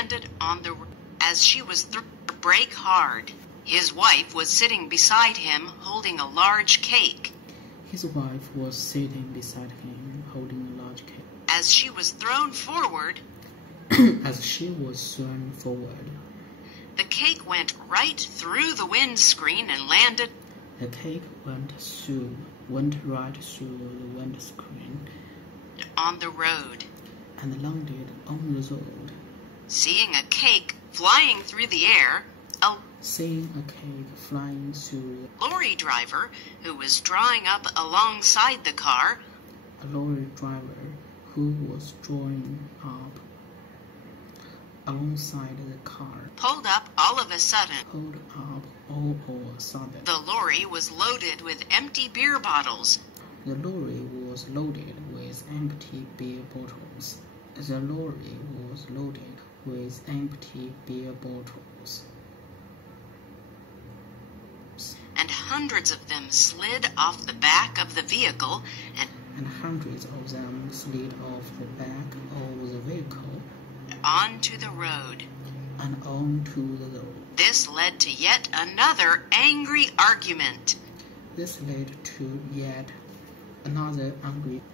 landed on the... As she was brake hard, his wife was sitting beside him holding a large cake. His wife was sitting beside him holding a large cake. As she was thrown forward, the cake went right through the windscreen and landed... The cake went right through the windscreen on the road. And landed on the road. Seeing a cake flying through the air, a lorry driver who was drawing up alongside the car, pulled up all of a sudden. The lorry was loaded with empty beer bottles. And hundreds of them slid off the back of the vehicle and onto the road. This led to yet another angry argument.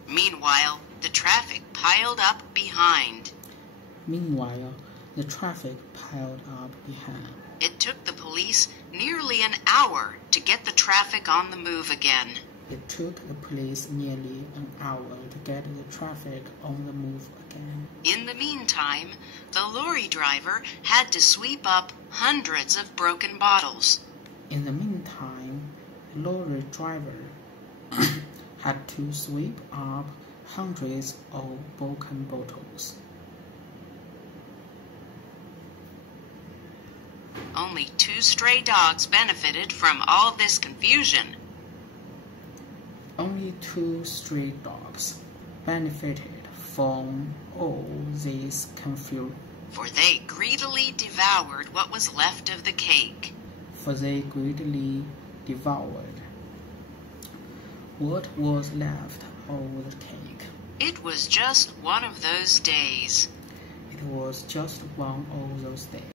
Meanwhile, the traffic piled up behind. It took the police nearly an hour to get the traffic on the move again. In the meantime, the lorry driver had to sweep up hundreds of broken bottles. Only 2 stray dogs benefited from all this confusion. For they greedily devoured what was left of the cake. It was just one of those days.